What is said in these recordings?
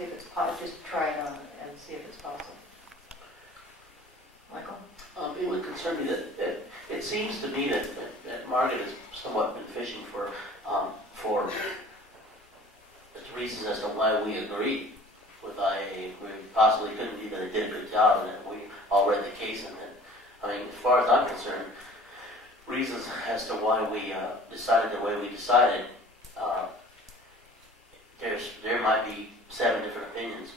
see if it's possible. Just try it on and see if it's possible. Michael? It would concern me that it seems to me that Margaret has somewhat been fishing for reasons as to why we agree with IA. We possibly couldn't be that they did a good job and that we all read the case and that, I mean, as far as I'm concerned, reasons as to why we decided the way we decided, there might be 7 different opinions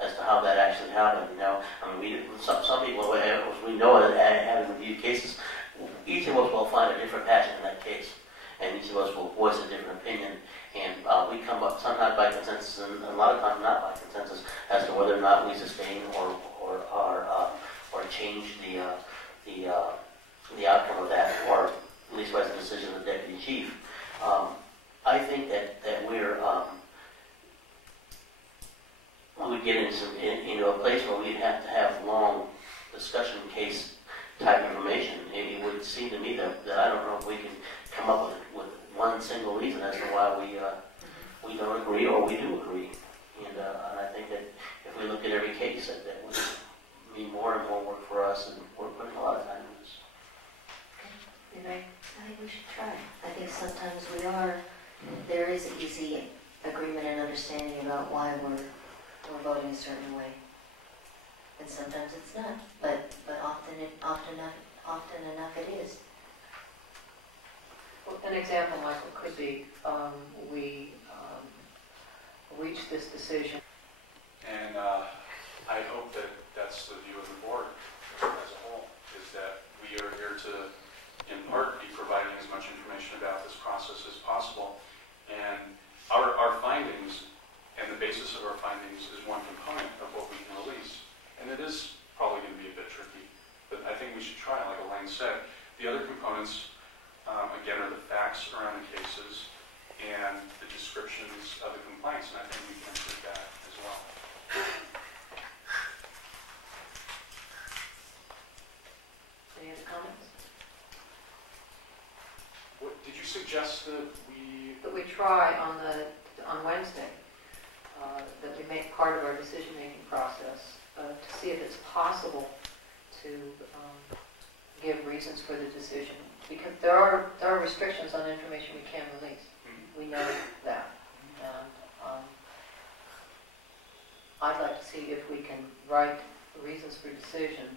as to how that actually happened. You know, I mean, some people, we know that having reviewed cases, each of us will find a different passion in that case, and each of us will voice a different opinion. And we come up sometimes by consensus, and a lot of times not by consensus, as to whether or not we sustain or change the outcome of that, or at least by the decision of the deputy chief. I think that we would get into a place where we'd have to have long discussion case type information. It would seem to me that I don't know if we can come up with one single reason as to why we don't agree or we do agree. And I think that if we look at every case, that would mean more and more work for us, and we're putting a lot of time in this. Okay. I think we should try. I think sometimes there is easy agreement and understanding about why we're voting a certain way, and sometimes it's not. But often enough it is. Well, an example, Michael, could be we reached this decision. And I hope that that's the view of the board as a whole, is that we are here to, in part, be providing as much information about this process as possible. And our findings, and the basis of our findings, is one component of what we can release. And it is probably going to be a bit tricky, but I think we should try, like Elaine said. The other components, again, are the facts around the cases and the descriptions of the complaints, and I think we can improve that as well. Any other comments? What, did you suggest that we try on Wednesday, that we make part of our decision-making process to see if it's possible to give reasons for the decision, because there are restrictions on information we can release. We know that, and I'd like to see if we can write reasons for decision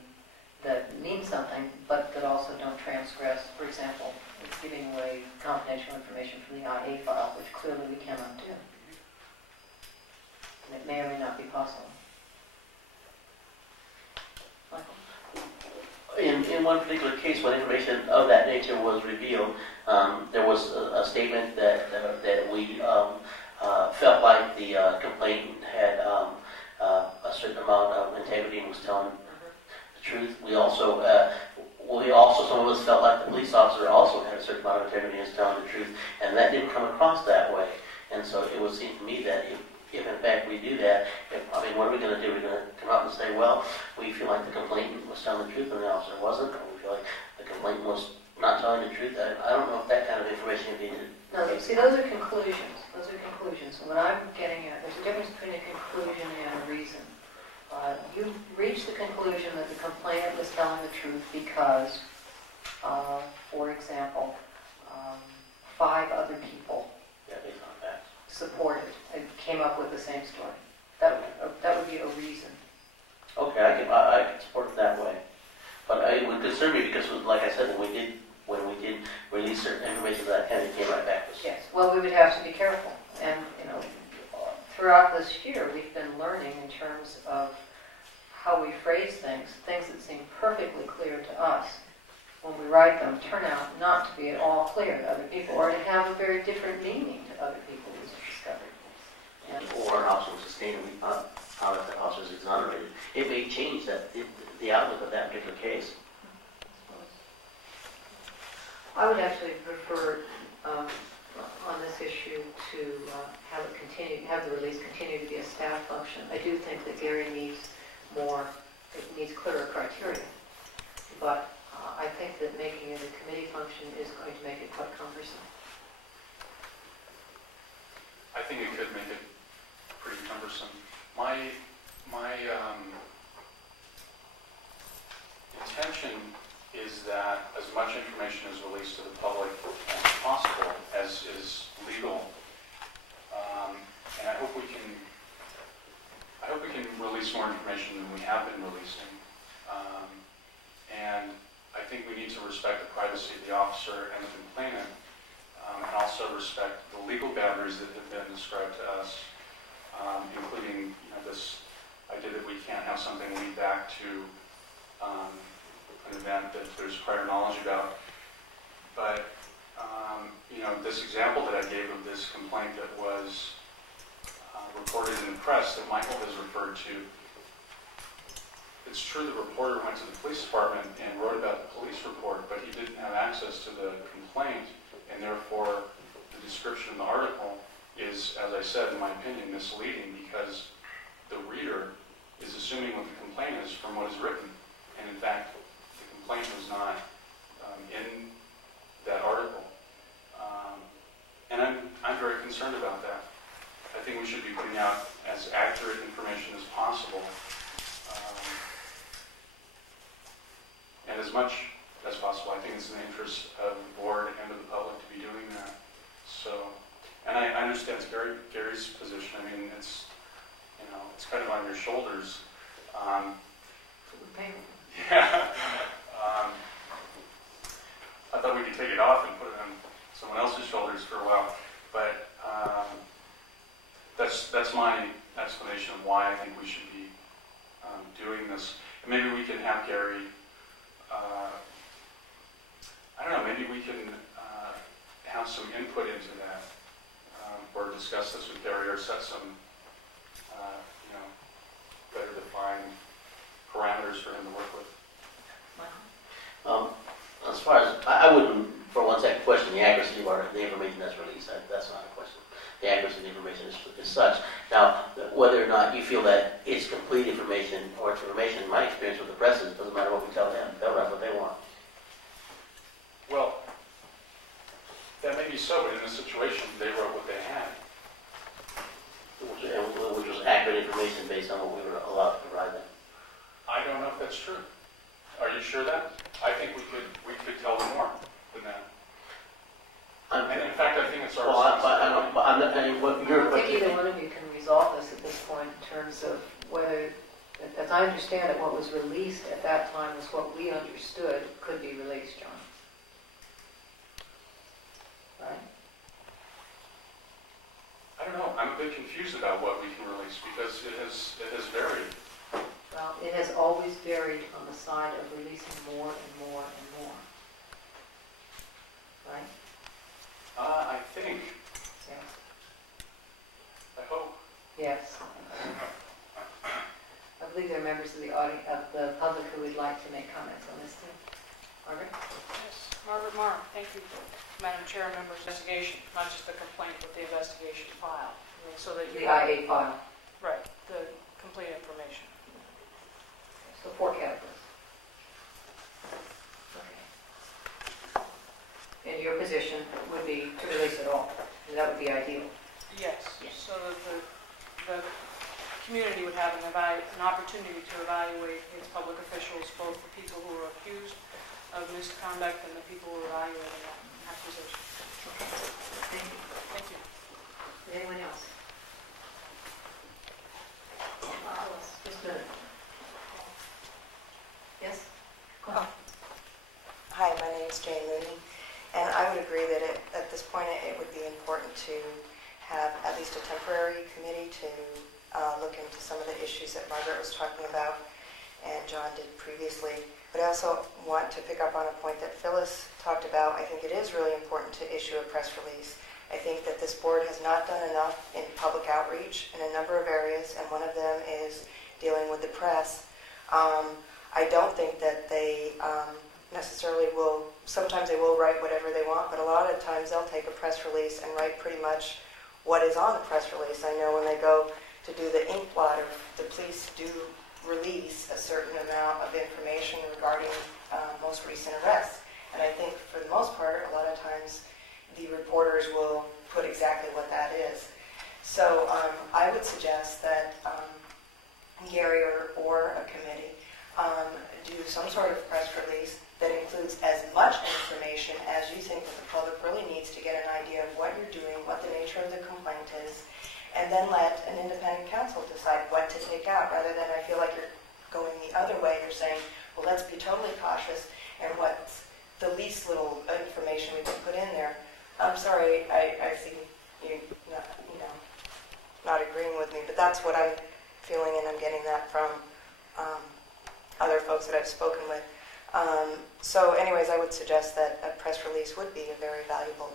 that mean something, but that also don't transgress, for example, giving away confidential information from the IA file, which clearly we cannot do. And it may or may not be possible. Michael? In one particular case, when information of that nature was revealed, there was a statement that we felt like the complainant had a certain amount of integrity and was telling the truth. We also, some of us felt like the police officer also had a certain amount of integrity and was telling the truth, and that didn't come across that way. And so it would seem to me that if in fact we do that, what are we going to do? We're going to come out and say, well, we feel like the complainant was telling the truth and the officer wasn't, or we feel like the complainant was not telling the truth. I don't know if that kind of information can be needed. No, see, those are conclusions. Those are conclusions. And what I'm getting at, there's a difference between a conclusion and a reason. You reach the conclusion that the complainant was telling the truth because, for example, 5 other people supported and came up with the same story. That would be a reason. Okay, I can support it that way. But it would concern me because, like I said, when we did release certain information, that kind of came right back to us. Yes. Well, we would have to be careful, and throughout this year, we've been learning in terms of how we phrase things that seem perfectly clear to us. When we write them, turn out not to be at all clear to other people, or to have a very different meaning to other people, as we discovered. Or an officer was sustained, and we found out that the officer was exonerated. It may change the outlook of that particular case. I would actually prefer on this issue to have the release continue to be a staff function. I do think that Gary needs clearer criteria, but I think that making it a committee function is going to make it quite cumbersome. I think it could make it pretty cumbersome. My intention is that as much information is released to the public as possible, as is legal, and I hope we can release more information than we have been releasing. And I think we need to respect the privacy of the officer and the complainant, and also respect the legal boundaries that have been described to us, including this idea that we can't have something lead back to an event that there's prior knowledge about. But this example that I gave of this complaint that was reported in the press that Michael has referred to, it's true the reporter went to the police department and wrote about the police report, but he didn't have access to the complaint, and therefore the description in the article is, as I said, in my opinion, misleading, because the reader is assuming what the complaint is from what is written. And in fact, the complaint was not in that article. And I'm very concerned about that. I think we should be putting out as accurate information as possible. And as much as possible, I think it's in the interest of the board and of the public to be doing that. So, and I understand it's Gary's position. I mean, it's kind of on your shoulders. Yeah. I thought we could take it off and put it on someone else's shoulders for a while, but that's my explanation of why I think we should be doing this. And maybe we can have Gary. I don't know. Maybe we can have some input into that, or discuss this with Gary, or set some better defined parameters for him to work with. As far as, I wouldn't for one second question the accuracy of the information that's released. That's not a question. The accuracy of the information is such. Now, whether or not you feel that it's complete information or it's information, in my experience with the press is, it doesn't matter what we tell them. They'll write what they want. Well, that may be so, but in this situation, they wrote what they had. Which was accurate information based on what we were allowed to provide them. I don't know if that's true. Are you sure that? I think we could tell them more than that. And in fact, I think it's our responsibility. I don't think either one of you can resolve this at this point in terms of whether, as I understand it, what was released at that time was what we understood could be released, John. Right? I don't know. I'm a bit confused about what we can release because it has varied. Well, it has always varied on the side of releasing more and more and more. Right? I think. Yes. I hope. Yes. I believe there are members of the audience, of the public who would like to make comments on this too. Margaret? Yes, Margaret Marr, thank you, Madam Chair, members. Investigation, not just the complaint, but the investigation file, so that you The IA file. right, the complete information. So 4 categories. Okay. And your position would be to release it all, and that would be ideal. Yes, so that the community would have an opportunity to evaluate its public officials, both the people who are accused of misconduct and the people who are evaluating that accusation. Thank you. Thank you. Anyone else? Just a minute. Yes? Go ahead. Hi, my name is Jane Looney, and I would agree that at this point it would be important to have at least a temporary committee to look into some of the issues that Margaret was talking about and John did previously. But I also want to pick up on a point that Phyllis talked about. I think it is really important to issue a press release. I think that this board has not done enough in public outreach in a number of areas, and one of them is dealing with the press. I don't think that they necessarily will, sometimes they will write whatever they want, but a lot of times they'll take a press release and write pretty much what is on the press release. I know when they go to do the ink blot, or the police do release a certain amount of information regarding most recent arrests. And I think for the most part, a lot of times the reporters will put exactly what that is. So I would suggest that some sort of press release that includes as much information as you think that the public really needs to get an idea of what you're doing, what the nature of the complaint is, and then let an independent counsel decide what to take out, rather than I feel like you're going the other way. You're saying, well, let's be totally cautious, and what's the least little information we can put in there. I'm sorry, I see you not agreeing with me, but that's what I'm feeling, and I'm getting that from other folks that I've spoken with. So anyways, I would suggest that a press release would be a very valuable